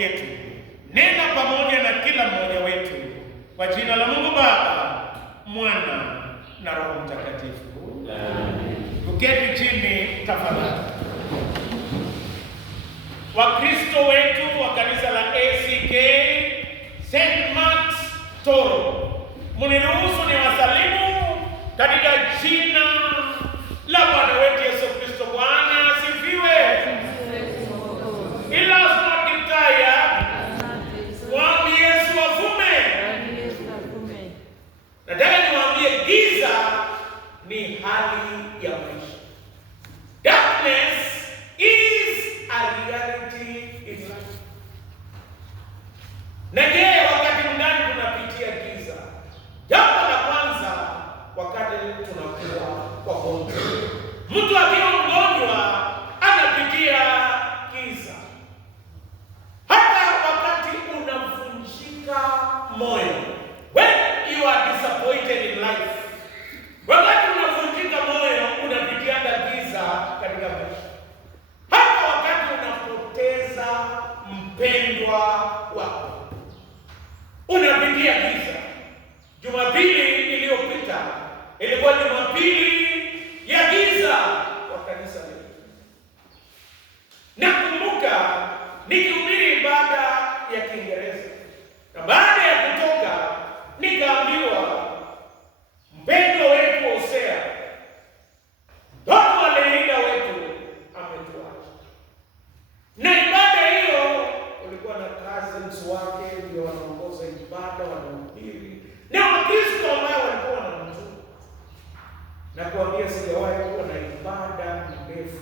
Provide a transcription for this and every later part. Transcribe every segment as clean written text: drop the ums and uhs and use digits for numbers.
sauti yetu, nena pamoja na kila mmoja wetu, kwa jina la Mungu Baba, Mwana na Roho Mtakatifu. Amen. Tuketi chini tafadhali. Wakristo wetu wa kanisa la ACK St. Mark's Toro, mniruhusu ni wasalimu katika jina la Bwana wetu Yesu Kristo. Bwana asifiwe. Ila usimakitaya mwambie Yesu avume. Nataka niwaambie giza ni hali ya maisha. Darkness is a reality in life. Na je, wakati mgani tunapitia giza? Jambo la kwanza, wakati tunakuwa wagonjwa. Mtu akiwa mgonjwa anapitia giza. Hata wakati unavunjika moyo, when you are disappointed in life, wakati unavunjika moyo unapitia giza katika maisha. Hata wakati unapoteza mpendwa wako unapitia giza. Jumapili iliyopita ilikuwa Jumapili ya giza kwa kanisa letu. Nakumbuka nikihubiri ibada ya Kiingereza, na baada ya kutoka nikaambiwa mpendwa wetu Hosea, mtoto wa Leila wetu, ametuacha. Na ibada hiyo ulikuwa na cousins wake ndio wanaongoza ibada, wanahubiri, na Wakristo ambao walikuwa wanamjua. Na kuambia sijawahi kuwa na ibada ndefu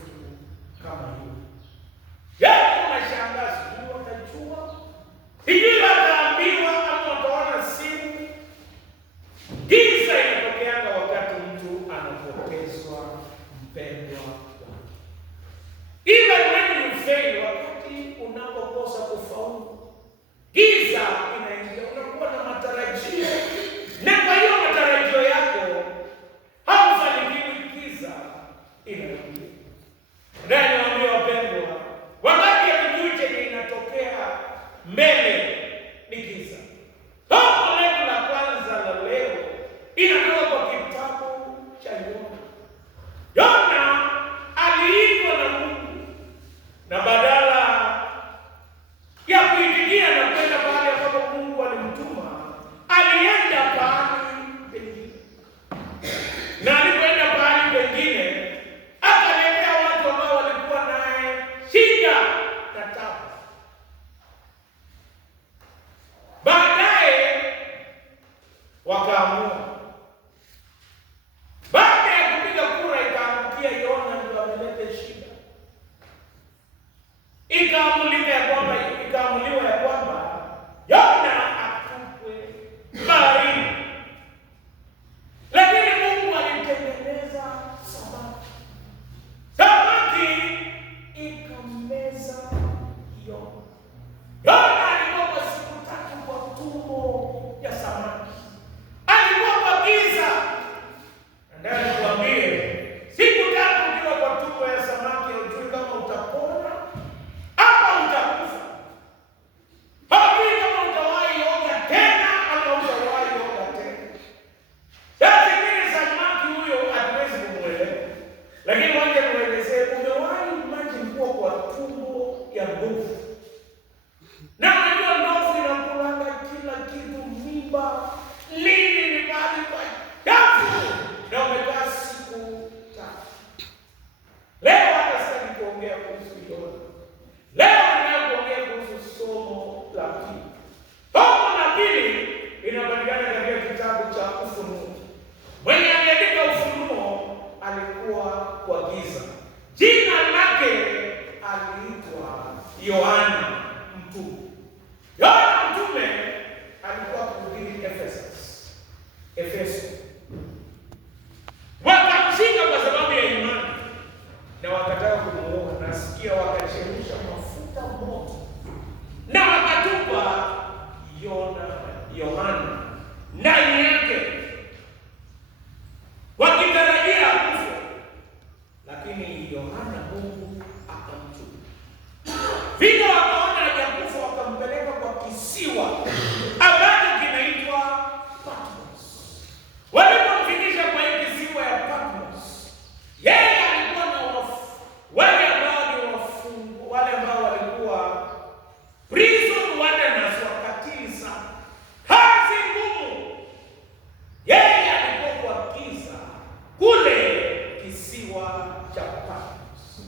kama hiyo. Yaani unashangaa, sijui watajua, sijui wataambiwa ama wataona simu. Giza inatokeanga wakati mtu anapotezwa mpendwa wake. Even when you fail, wakati unapokosa kufaulu, giza inaingia, unakuwa na matarajio. Na kwa hiyo matarajio yako haufanikiwi, giza inaingia. Ndani waambia wapendwa, wakati ya kitu chenye inatokea mbele ni giza. Somo letu la kwanza la leo inatoka kwa kitabu cha Yona. Yona aliitwa na Mungu, na badala ya kuitikia na kwenda pale ambapo Mungu alimtuma, alienda pahali pengine. Na alipoenda pahali pengine, akaletea watu ambao walikuwa naye shida na taabu. Baadaye wakaamua, baada ya kupiga kura ikaangukia Yona ndio ameleta shida. Ikaamuliwa ya kwamba Yona atupwe baharini. Lakini Mungu alitengeneza samaki. Samaki ikameza Yona. Yona alikuwa kwa siku 3 kwa tumbo ya samaki. Alikuwa kwa giza. Ndio nikwambie, siku 3 ukiwa kwa tumbo ya samaki, hujui kama utapona ama utakufa. Hujui kama utawahi oga tena ama utawahi oga tena. Sasa ni samaki huyo hatuwezi kumwelewa. Lakini waje muelezee, umewahi imagine kuwa kwa tumbo ya ndovu. Na unajua ndovu inakulanga kila kitu, mimba, nini ni bali kwa dafu. Na umekaa siku 3. Leo hata sitaki kuongea kuhusu Yona. Leo nataka kuongea kuhusu somo la pili. Somo la pili inapatikana katika kitabu cha Ufunuo. Mwenye aliandika Ufunuo alikuwa kwa giza. Jina lake aliitwa Yohana Mtume. Yohana Mtume alikuwa kuhubiri Efeso. Wakamshika kwa sababu ya imani na wakataka kumuua. Nasikia wakachemsha mafuta moto na wakatupa Yohana ndani yake, wakitarajia kufa. Lakini Yohana Mungu akamtuma. Vile wakaona hajakufa, kisiwa ambacho kinaitwa Patmos. Walipomfikisha kwa hii kisiwa ya Patmos, yeye alikuwa na wale ambao walikuwa prison wardens, wakatili sana, kazi ngumu. Yeye alikuwa kwa giza kule kisiwa cha Patmos.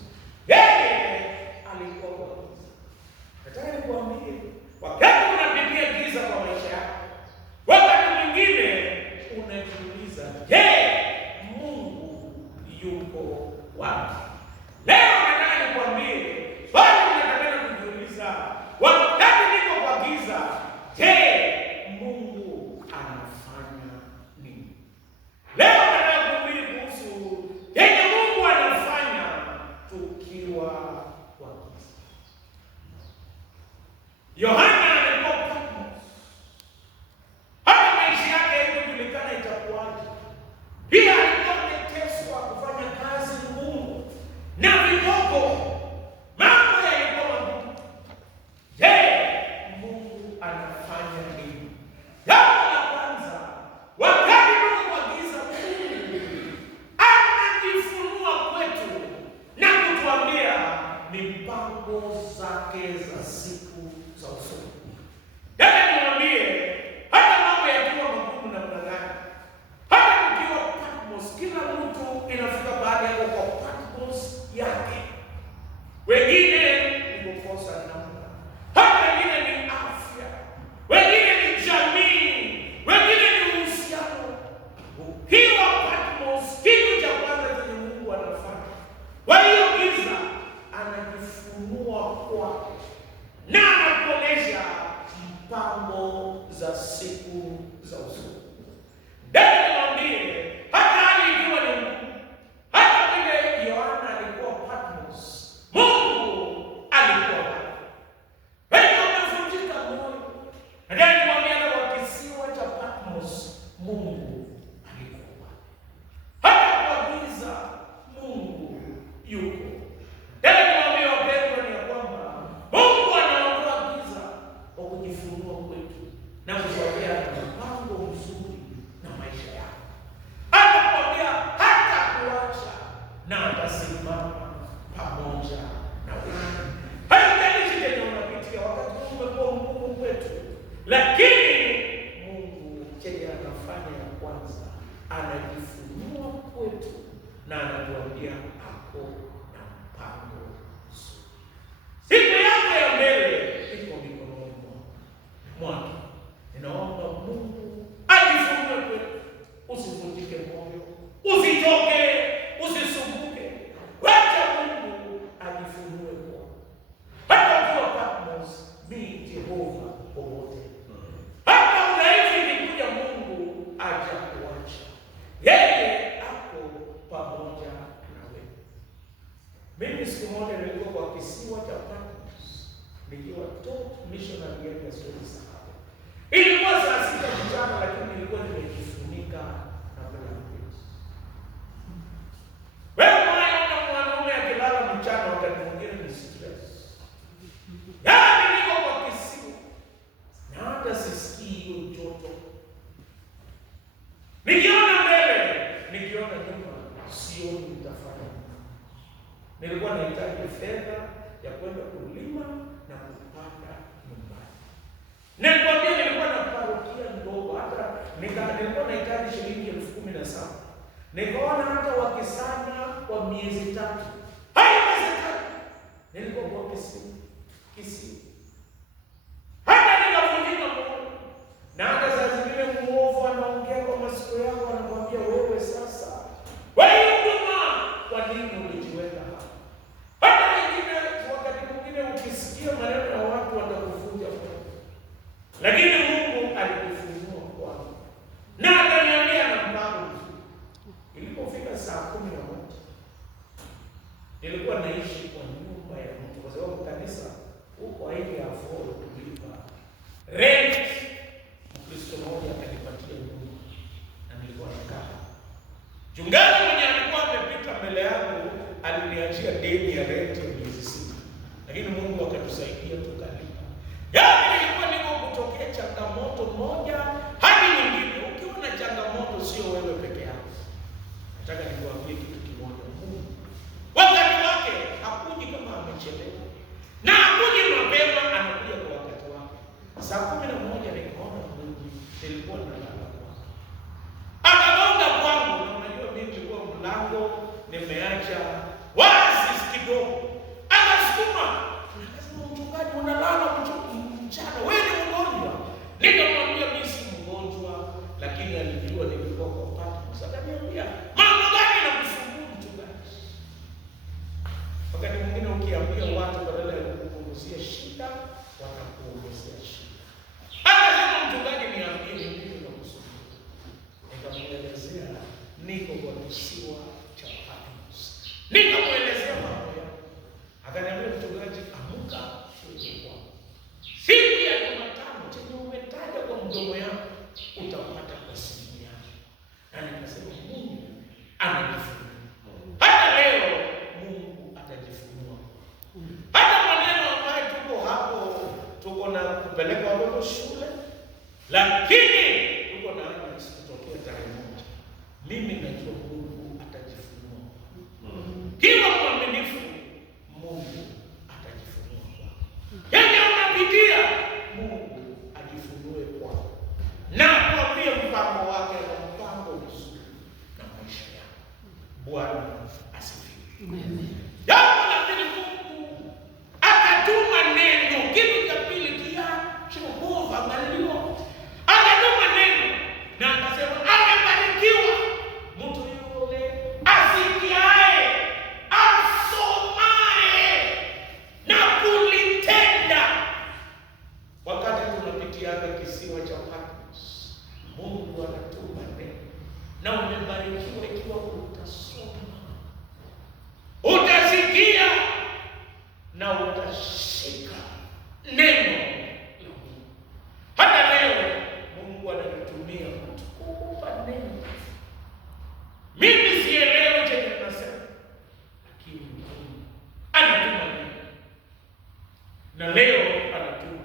Yeye alikuwa kwa giza. Nataka nikuambie, wakati unapitia giza kwa maisha yako, wakati mwingine unajiuliza, je, Mungu yuko wapi? Leo nataka nikwambie, bali nataka kujiuliza, wakati niko kwa giza, je, Mungu anafanya nini? Leo nataka kuhubiri kuhusu yenye Mungu anafanya tukiwa kwa giza. Yohana alikuwa Patmos. Hata maisha yake haikujulikana itakuwaje. Pia alikuwa ameteswa kufanya kazi ngumu na vigogo. Mambo yalikuwa magumu. Je, Mungu anafanya nini? Jambo la kwanza, wakati tuko kwa giza, Mungu anajifunua kwetu na kutuambia mipango zake za siku za usoni. Dada, niwaambie, hata mambo yakiwa magumu namna gani, hata tukiwa Patmos, kila mtu inafika baada ya kwa Patmos yake. Wengine ni kukosa namna, hata wengine ni afya, wengine ni jamii, wengine ni uhusiano. Ukiwa Patmos, kitu cha kwanza chenye Mungu anafanya kwa hiyo giza, anajifunua kwako na anakuonyesha mpango za siku za usoni. Ndio niwaambie, hata hali ikiwa ni ngumu, hata vile Yohana alikuwa Patmos, Mungu alikuwa hapo. Wewe unavunjika moyo, ndio niwaambie, kwa kisiwa cha Patmos Mungu alikuwa. Hata kwa giza Mungu yuko. Ndio niwaambie wapendwa, ni kwamba Mungu anaondoa giza kwa kujifunua kwetu na kutuambia mpango mzuri na maisha yako. Anakuambia hata kuacha na atasimama pamoja na wewe. Haijalishi tena unapitia wakati umekuwa mgumu kwetu, lakini Mungu chenye anafanya ya kwanza, anajifunua kwetu na anatuambia hapo na mpango mzuri. Siku yako ya mbele iko mikononi mwake. Ninaomba Mungu ajifunue kwetu. Usivunjike moyo, usichoke, usisumbuke. Wacha Mungu ajifunue kwako. Hata kwa Patmos, ni Jehova popote. Hata udhaifu ikikuja, Mungu hajakuacha. Yeye ako pamoja na wewe. Mimi siku moja nilikuwa kwa kisiwa cha Patmos nikiwa top missionary ya Stories hapo. Ilikuwa saa 6 mchana, lakini nilikuwa nimejifunika na blanketi. Wewe unaona mwanaume akilala mchana, wakati mwingine ni stress. Yaani niko kwa kisiwa na hata sisikii hiyo joto. Nikiona mbele, nikiona nyuma, sioni nitafanya nini. Nilikuwa nahitaji fedha ya kwenda kulima na kupanda nyumbani. Nikwambia, nilikuwa na parokia ndogo, hata nilikuwa nahitaji shilingi 17,000. Nikaona hata wakisanya kwa miezi 3. Haiwezekani. Nilikuwa kwa kisiwa. Hata nikavunjika moyo. Na hata saa zingine muovu anaongea kwa masikio yako, anakuambia wewe sasa, wewe huduma, kwa nini ulijiweka hapa? Hata wengine wakati mwingine ukisikia maneno ya watu watakuvunja moyo. Lakini Mungu alijifunua kwangu na akaniambia na mpango mzuri. Ilipofika saa 11, nilikuwa naishi kwa nyumba ya mtu, kwa sababu kanisa huko haili afford kulipa rent. Mkristo mmoja akanipatia nyumba na nilikuwa nakaa. Mchungaji mwenye alikuwa amepita mbele yangu aliniachia deni ya rent ya miezi 6, lakini Mungu akatusaidia tukalipa. Yaani nilikuwa niko kutokea changamoto moja hadi nyingine. Ukiwa na changamoto sio wewe peke yako. Nataka nikuambie kitu kimoja. Mungu wakati wake hakuji kama amechelewa, na hakuji mapema, anakuja kwa wakati wake. Saa 11 nikaona Mungu, nilikuwa nalala kwangu, akagonga kwangu, na unajua mimi nilikuwa mlango nimeacha wazi kidogo, akasukuma, akasema, mchungaji, unalala mchana, wewe ni mgonjwa? Nikamwambia mimi si mgonjwa, lakini alijua nilikuwa kwa pata. Sasa niambia, mambo gani yanakusumbua mchungaji? Wakati mwingine ukiambia watu badala ya kukuongezea shida, watakuongezea shida. Akasema, mchungaji, niambie nini kinakusumbua. Nikamwelezea niko kwa kisiwa cha Patmos. Nikamwelezea mambo yangu. Akaniambia, mchungaji, amka uje kwangu. Siku ya Jumatano chenye umetaja kwa mdomo yako utapata kwa simu yako. Na nikasema Mungu anajifunua. Hata leo Mungu atajifunua. Hata maneno ambayo tuko hapo, tuko na kupeleka watoto shule, lakini tuko na kutokea tarehe moja. Mimi najua Mungu atajifunua. Kiwa mwaminifu, Mungu atajifunua kwako. Yaani unapitia, Mungu ajifunue kwako. Na kuambia mpango wake na mpango mzuri na maisha yako. Bwana asifiwe. Amen. Jambo la pili, Mungu akatuma neno. Kitu cha pili pia Jehova angalia. Akatuma neno na akasema amebarikiwa mtu yule asikiaye, asomaye na kulitenda. Wakati tunapitia kisiwa cha Patmos, Mungu anatuma neno, na umebarikiwa ikiwa utasoma, utasikia na utashika neno la Mungu. Hata leo Mungu ananitumia mtu kukupa neno. Mimi sielewi chenye nasema, lakini Mungu anatuma neno, na leo anatuma.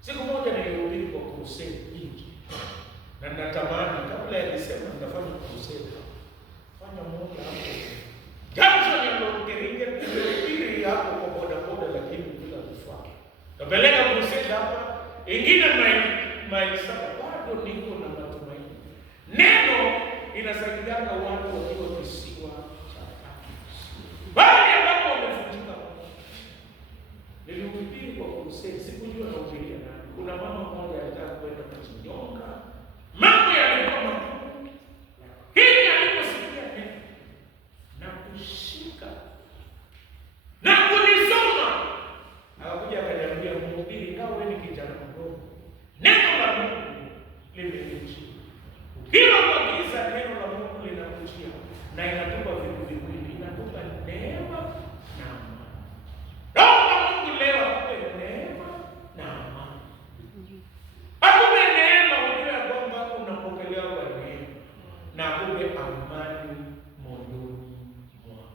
Siku moja nilihubiri kwa crusade nyingi, na natamani kabla ya kusema nitafanya crusade, fanya moja hapo Johnson ya Lokeringe, nilihubiri hapo kwa boda boda, lakini bila kufaa. Napeleka crusade hapa ingine maili 7, bado niko na matumaini. Neno inasaidiana watu wakiwa kisiwa cha Patmos, bali ambapo wamevunjika. Nilihubiri kwa crusade, sikujua nahubiria nani. Kuna mama mmoja alitaka kwenda kujinyonga, mambo yalikuwa makubwa. Hili aliposikia neno na kushika na kulisoma, akakuja akaniambia, mhubiri, ingawa wewe ni kijana mdogo, neno la Mungu limenijia. Ukiwa kwa giza, neno la Mungu linakujia na inatupa vitu viwili, inatupa neema na amani. Roho wa Mungu leo atupe neema na amani. Atupe neema, ujue kwamba unapokelewa kwa neema, na atupe amani moyoni mwako.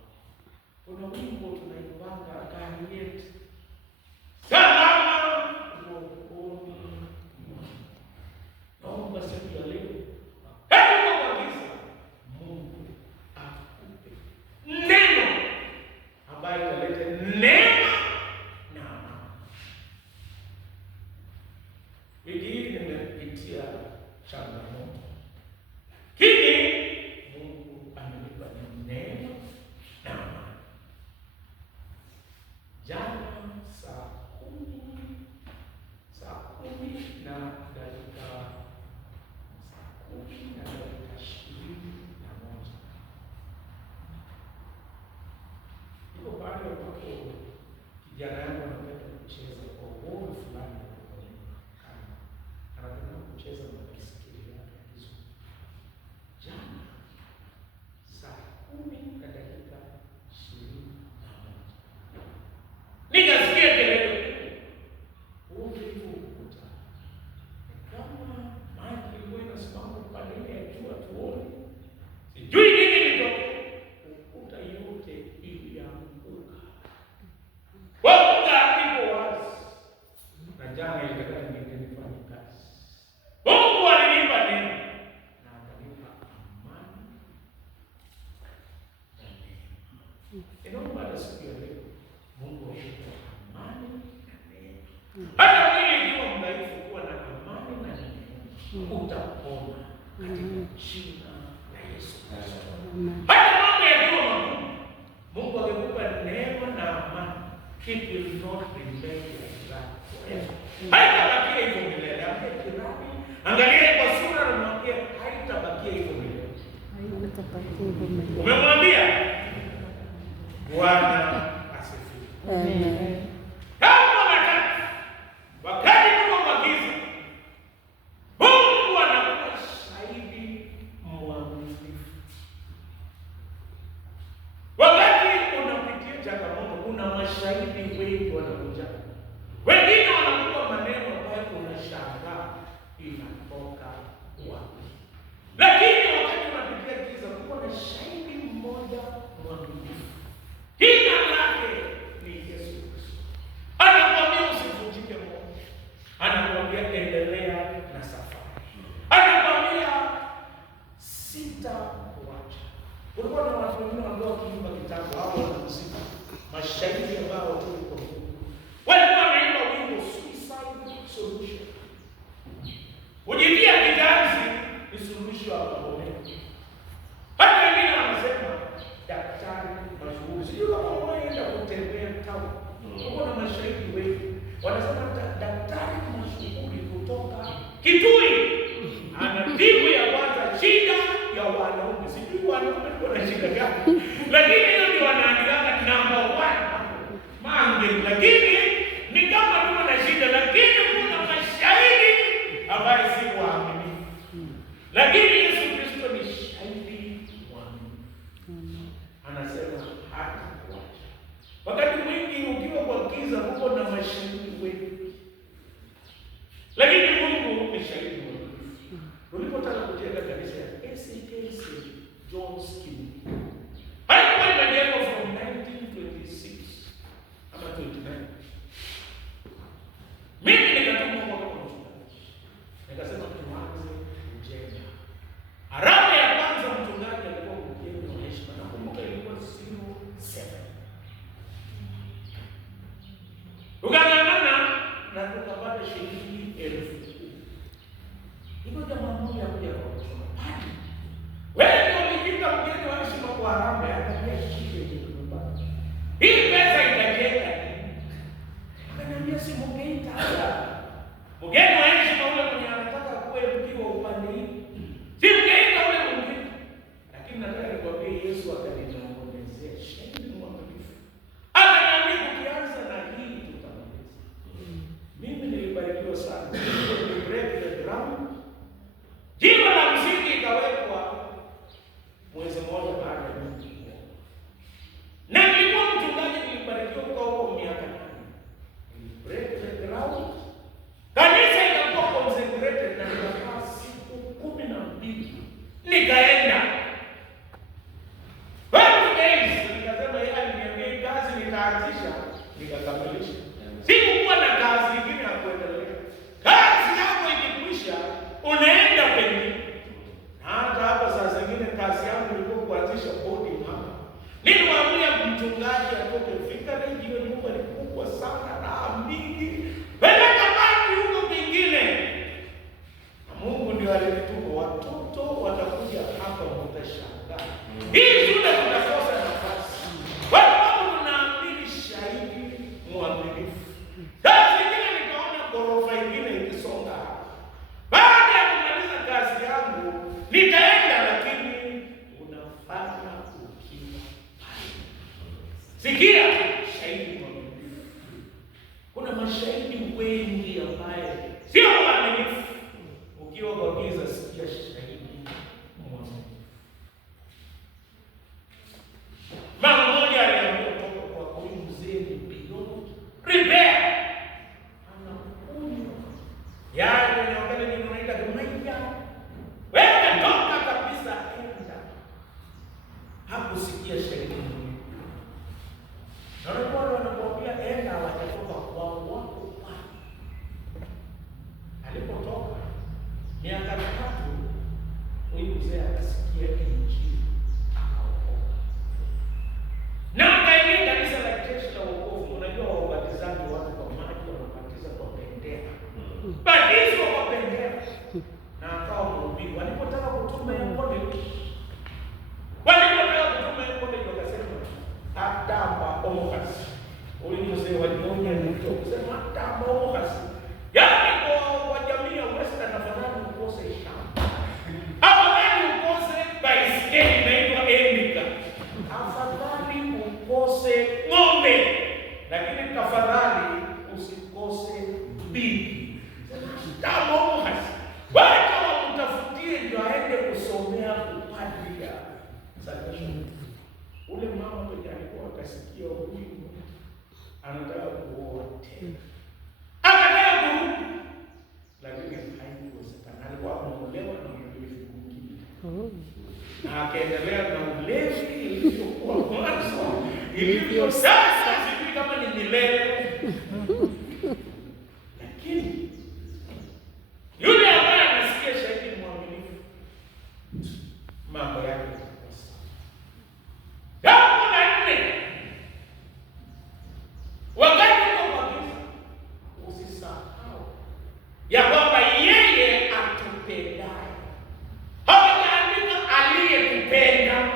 Kuna wimbo tunaipanga ndani yetu, salama rohoni mwako. Naomba siku ya leo, hebu kuagiza Mungu akupe neno ambayo italeta neema na amani. Wiki hii nimepitia changamoto, lakini Mungu amenipa neema na amani. Jana saa 10 na dakika 21 iko pale ambapo kijana yangu anapenda kucheza kwa uhuru fulani, anapenda kucheza na kisikili yake hizo. Jana saa 10 na dakika 21 nikasikia kelele ukuta, kama maji ilikuwa inasimama upande ya jua tuone, sijui nini litokea, ukuta yote ilianguka. Ukuta Inaomba hata siku ya leo Mungu akupe amani na neema. Hata mwili ikiwa mdhaifu, kuwa na amani na neema, utapona katika jina la Yesu Kristo. Hata mambo yakiwa magumu, Mungu akikupa neema na amani, it will not remain like that forever. Haitabakia hivyo milele. Angalia kwa sura na mwambie haitabakia hivyo milele. Umemwambia Bwana asifiwe. Amen. Wakati tuko kwa giza, Mungu anakuwa shahidi mwaminifu. Wakati unapitia changamoto, kuna mashahidi wengi wanakuja. Wengine wanakupa maneno ambayo unashangaa inatoka wapi. Lakini wakati unapitia giza, kuna shahidi mmoja mwaminifu. Jina lake ni Yesu Kristo. Anakuambia usivunjike moyo. Anakuambia endelea na safari. Anakuambia sitakuacha. Kulikuwa na watu wengine ambao wakiimba kitabu hapo wanamzika. Mashahidi ambao tulikuwa Mungu. Walikuwa wanaimba wimbo Suicide Solution. Kujitia kitanzi ni suluhisho ya mambo mengi. Hata wengine wanasema daktari mashuhuri. Sijui kama unaenda kutembea town. Uko na mashahidi wengi. Wanasema daktari mashuhuri kutoka Kitui anatibu ya kwanza shida ya wanaume. Sijui wanaume wana shida gani. Lakini hiyo ndio wanaandika number 1 mange. Lakini ni kama tuko na shida, lakini kuna mashahidi ambaye si waaminifu. Lakini Yesu Kristo ni shahidi mwaminifu. Anasema hata kuacha. Wakati mwingi ukiwa kwa giza uko na mashahidi wengi. Lakini Mungu ni shahidi mwaminifu. Tulipotaka kujenga kanisa ya ACK John's King. Haikuwa imejengwa from 1926 ama 29. Mimi nikatumwa kwa mchungaji. Nikasema tuanze kujenga. Haraka ya kwanza mchungaji alikuwa mjengo wa heshima. Nakumbuka ilikuwa 07. Tukang'ang'ana na tukapata shilingi 1000. Hivyo jamaa mmoja kuja kwa mchungaji. Wewe ndio ulijiita mgeni wa heshima kwa haraka akaniambia shike nyumbani. Hii pesa itajenga. Akaniambia si mgeni tayari. Mgeni wa heshima ule mwenye anataka kuwe mkiwa upande hii. Si mgeni ule mwingine. Lakini nataka nikwambie Yesu akaninaongezea shahidi mwaminifu. Akaniambia ukianza na hii tutamaliza. Mimi nilibarikiwa sana. Break the ground. Jiwe la msingi ikawekwa mwezi mmoja baada ya mimi. Na nilikuwa mchungaji, nilibarikiwa kwa huko miaka 8. Break the ground. Kanisa ikakuwa consecrated na nikakaa siku 12. Nikaenda. 5 days nikasema yeye aliniambia kazi nitaanzisha, nikakamilisha. Sikuwa na kazi nyingine ya kuendelea. Kazi yako ikikwisha unaenda pengine. Hata hapa saa zingine kazi yangu ilikuwa kuanzisha bodi hapa. Nilimwambia mchungaji atoke Vikale, hiyo nyumba ni kubwa sana na mingi. Peleka baki huko kwingine. Na Mungu ndio alinituma, watoto watakuja hapa mtashangaa. Hii shule tutakosa nafasi. Kwa sababu tunaamini shahidi mwaminifu. Kazi nyingine nikaona ghorofa nyingine ikisonga hapa. Baada ya kumaliza kazi yangu, nitaenda, lakini unafanya ukiwa pale. Sikia shahidi mwaminifu. Kuna mashahidi wengi ambaye sio waaminifu. Ukiwa kwa giza, sikia shahidi mwaminifu. Mama mmoja aliambiwa kutoka kwa huyu mzee ni beyond repair. Anakunywa. Yaani na wakati ni unaita kumaija. Wewe toka kabisa enda. Hakusikia shahidi mwaminifu. Na wale wanakuambia enda watatoka kwa wako pale. Alipotoka miaka 3, huyu mzee akasikia injili akaokoka. Na tamohas. Ule mzee wa Nyonya ndio kusema tamohas. Yaani kwa jamii ya Western afadhali ukose shamba. Afadhali ukose baiskeli inaitwa Endika. Afadhali ukose ng'ombe. Lakini tafadhali usikose bibi. Tamohas. Wacha wamtafutie ndio aende kusomea upadri ya salvation. Ule mama mwenye alikuwa akasikia huyu anataka kuoa tena. Akataka kurudi. Lakini haikuwezekana. Alikuwa ameolewa na mlevi mwingine. Na akaendelea na ulevi ilivyokuwa mwanzo. Ilivyo sasa sijui kama ni milele. Lakini yule ambaye anasikia shahidi mwaminifu, mambo yake yatakuwa sawa. Jambo la nne, wakati uko kwa giza, usisahau ya kwamba yeye atupendaye. Hawajaandika aliyetupenda.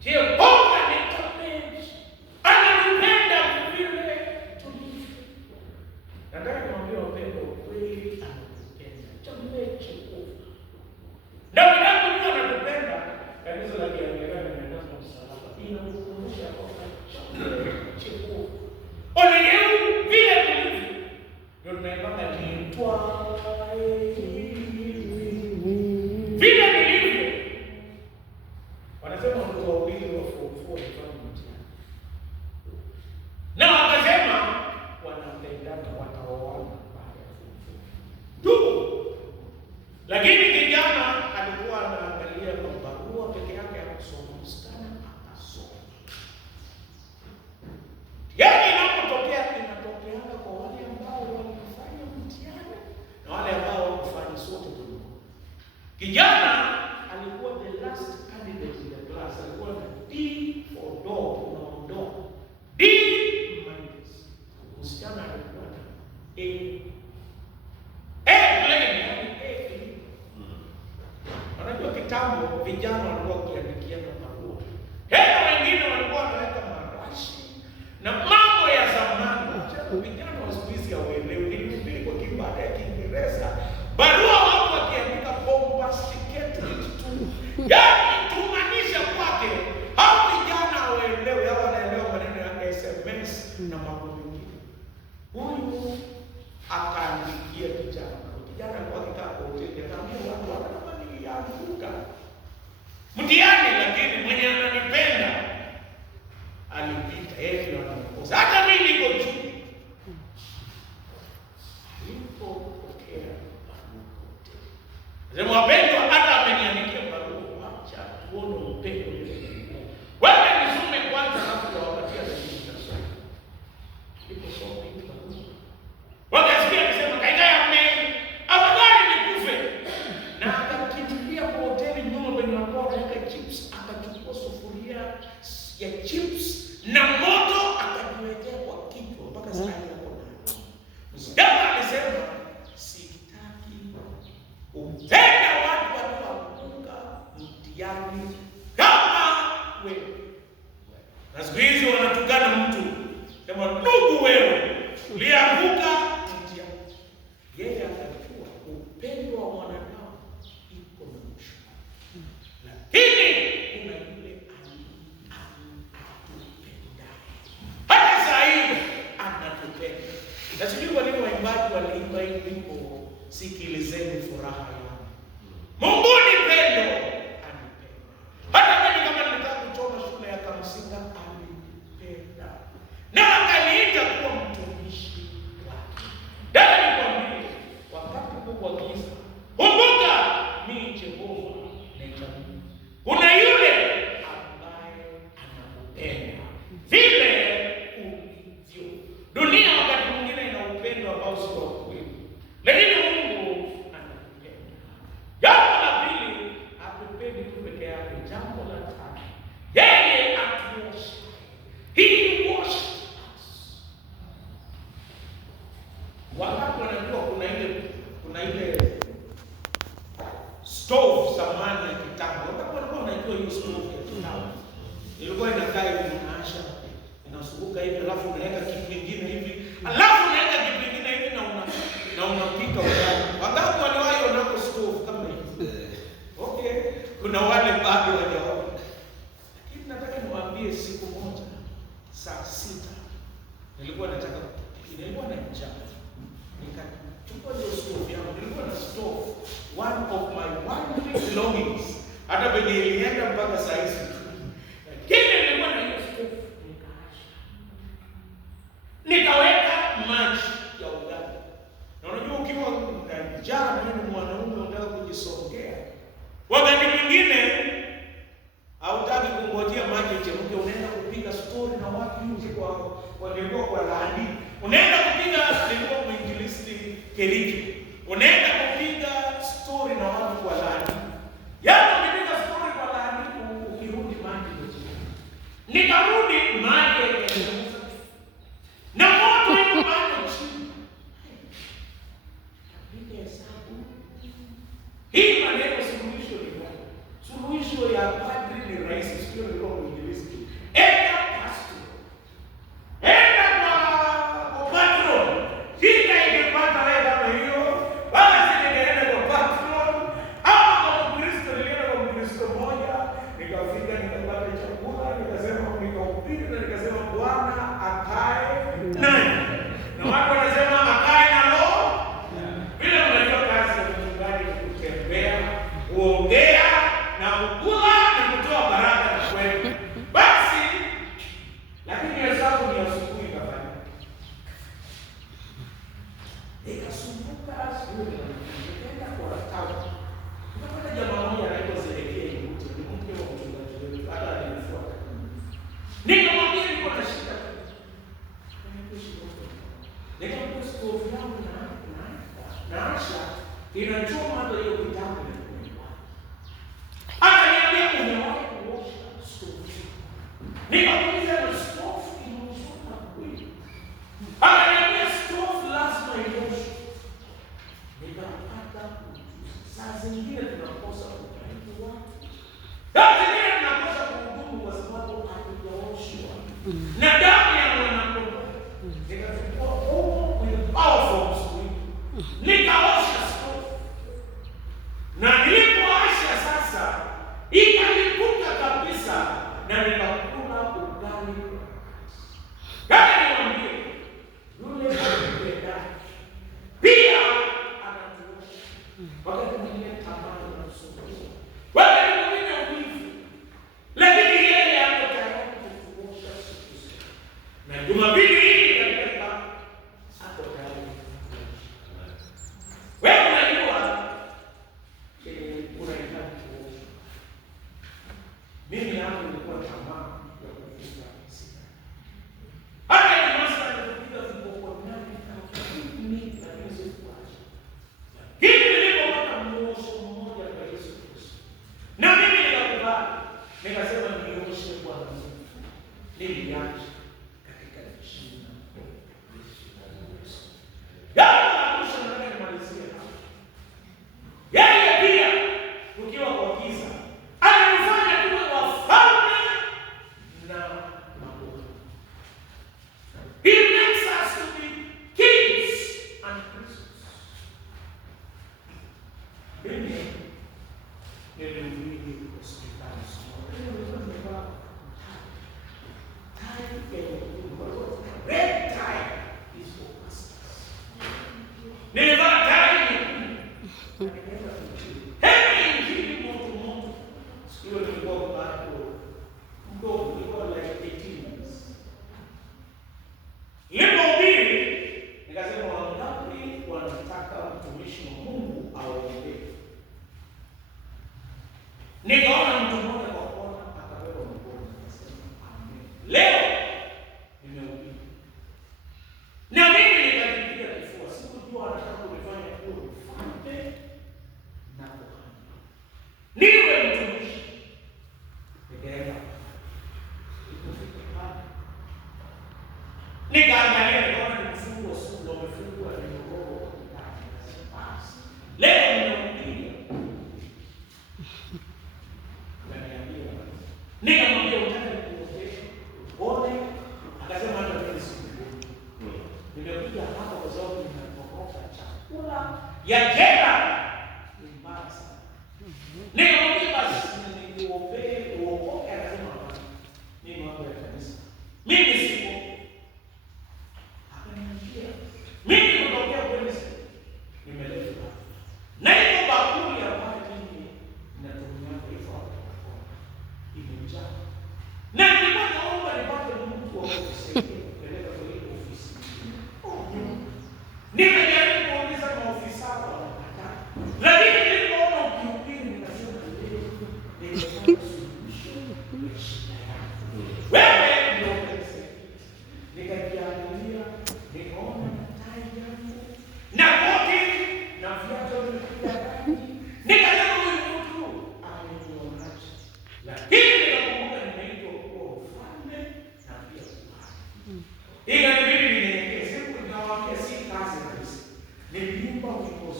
Jehova ni mpenzi. Anatupenda vile tulivyo. Nataka kumwambia wapendo kweli anatupenda. Tumeche kufa. Na unapojua anatupenda, kanisa la Kianglikana linasema msalaba. Inakukumbusha kwamba tumeche kufa. Ole yenu vile tulivyo. Ndio tunaipanga nitwa vile tulivyo. Wanasema watoto wawili wafufua mfano mtihani. Na wakasema wanapendana wataoana baada ya kufufua. Tu. Lakini kijana alikuwa anaangalia barua peke yake ya kusoma, msichana akasoma. Yaani inatokeanga kwa wale ambao walifanya mtihani na wale ambao wakufanya sote tu. Kijana alikuwa the last candidate in the class. Alikuwa na D for dog, dog. D minus. Msichana alikuwa na A. A plain, yani A. Anajua kitambo vijana walikuwa wakiandikiana barua. Hata wengine walikuwa wanaweka marashi na mambo ya zamani. Vijana wa siku hizi hawaelewi. Nilihubiri kwa kibada ya Kiingereza. Barua wao wakiandika bombasticate tu. Yaani tumanisha kwake. Hao vijana hawaelewi, hao wanaelewa maneno ya SMS na mambo mengine. Huyu akaandikia kijana. Kijana alikuwa akikaa kwa hoteli, akaambia watu wanataka nilianguka mtihani, lakini mwenye ananipenda alipita. Yeye ndio anaongoza. Hata mimi niko juu. Alipokea barua yote. Sema wapendwa, hata ameniandikia barua, acha tuone upendo ule. Wewe nisome kwanza hapo kuwapatia dalili za somo. Niliposoma hii barua, wakasikia akisema kaida mme afadhali nikufe. Na akakimbilia kwa hoteli nyuma kwenye mkoa anaweka chips, akachukua sufuria ya chips na moto akajiwekea kwa kichwa mpaka sasa hapo na. Msijana alisema sitaki upenda watu wanaoanguka mtihani kama wewe. Na siku hizi wanatukana mtu kama ndugu, wewe ulianguka mtihani. Yeye akajua upendo wa mwanadamu iko na mwisho. Lakini kuna yule anatupenda. Hata saa hii anatupenda. Na sijui kwa nini waimbaji waliimba hii wimbo, sikilizeni furaha yangu. Mungu ni pendo, anipenda. Hata mimi kama nilitaka kuchoma shule ya Kamsinga, anipenda. Na akaniita kuwa mtumishi wake. Dada nikwambie, wakati Mungu akiza, kumbuka mimi Jehova nitamwita. Kuna yule ambaye anakupenda vile ulivyo. Dunia wakati mwingine ina upendo ambao si wa kweli. Lakini Mungu anakupenda. Jambo la pili, hakupendi tu peke yake. Jambo la tatu, yeye atuosha. He washed us. Wakati wanajua kuna ile stove zamani ya kitambo. Wakati walikuwa wanajua hiyo stove ya kitambo, ilikuwa inakaa hivi inaasha nikwambie, siku moja saa 6 nilikuwa na njaa, nikachukua ile stove yangu, nilikuwa na stove, one of my wonderful belongings, hata venye ilienda mpaka saa hizi. Kile nilikuwa na hiyo stove, nikaweka maji ya ugali. Na unajua ukiwa na njaa na ni mwanaume unataka kujisongea, wakati mwingine hautaki kungojea maji yachemke, unaenda kupiga story na watu nje kwa laani. Unaenda kupiga nilikuwa mwinjilisti Kericho. Unaenda kupiga story na watu kwa laani. Yaani ukipiga story kwa laani, ukirudi maji yachemke. Nikarudi maji yachemka. Na moto hiyo maji chini. Kapige hesabu. Hii maneno suluhisho ni gani? Suluhisho ya padri ni rahisi, sio ndio mwinjilisti. Enda pastor. Enda kwa patron. Sita ingepata wewe kama hiyo. Basi ningeenda kwa patron. Ama kwa Mkristo, nilienda kwa Mkristo mmoja, nikafika nikapata chakula, nikasema nikahubiri na nikasema Bwana akae nani? Na watu wanasema akae na roho. Bila unajua kazi ya mchungaji ni kutembea, kuongea na kukula na kutoa baraka na kweli. Basi lakini hesabu ni asubuhi kafanya. Nikasumbuka asubuhi nikaenda kwa tao. Nikapata jamaa mmoja anaitwa Zedekia Yuti, ni mke wa mchungaji wetu, hata alinifuata. Nikamwambia niko na shida. Nikamwambia stove yangu na Asha inachoma hata hiyo kitabu nilikuwa. Akaniambia umewahi kuosha stove? Nikamuuliza na stove inaoshwa kweli? Akaniambia stove lazima ioshwe. Nikapata saa zingine tunakosa kuharibu watu. Saa zingine tunakosa kuhudumu kwa sababu hatujaoshwa. Na damu ya mwanakondoo. Nikachukua omo with the powerful spirit. Nikaosha stove. Na nilipoasha sasa, ikalipuka kabisa na nikakula ugali. Kama niwaambie, yule alipenda pia anatuosha. Wakati mwingine tamaa inasumbua. Wakati mwingine wivu. Lakini yeye hapo tayari kutuosha sisi. Na Jumapili hii katika hapo tayari. Wewe unajua unahitaji kuosha. Mimi hapo nilikuwa tamaa ya kufunga misiba. Hata ni masa nilipiga viboko nani kama mimi na Yesu kuacha. Hivi nilipopata mwosho mmoja kwa Yesu Kristo. Na mimi nikakubali. Nikasema nioshe kwa Mungu. Niliacha katika jina la Yesu. Jambo la mwisho nataka nimalizie hapa. Yeye pia tukiwa kwa giza anafanya tuwe wafalme na mabwana. He makes us to be kings and priests. Mimi nilihubiri hospitali sana. Red tie is for pastors. Nilivaa tai nyekundu. Heri injili moto. Siku nilikuwa bado mdogo, nilikuwa like 18 years. Nilipohubiri, nikasema wangapi wanataka mtumishi wa Mungu aombee. Nikaona mtu mmoja kwa kona akabeba mkono akasema amen. Leo nimehubiri. Na mimi nikajipiga kifua. Sikujua anataka kunifanya kuwa mfalme na kuhani. Niwe mtumishi. Nikaenda. Nikaangalia nikaona ni mfungo sugu wamefungwa ni roho wa kitani. Leo nimehubiri. Nikamwambia unataka nikuombee? Ole, akasema hata mimi sikuombe. Nimekuja hapa kwa sababu ninapokota chakula ya jela. Ni mbaya sana. Nikamwambia basi nikuombee uokoke, akasema hapana. Ni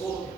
sokoni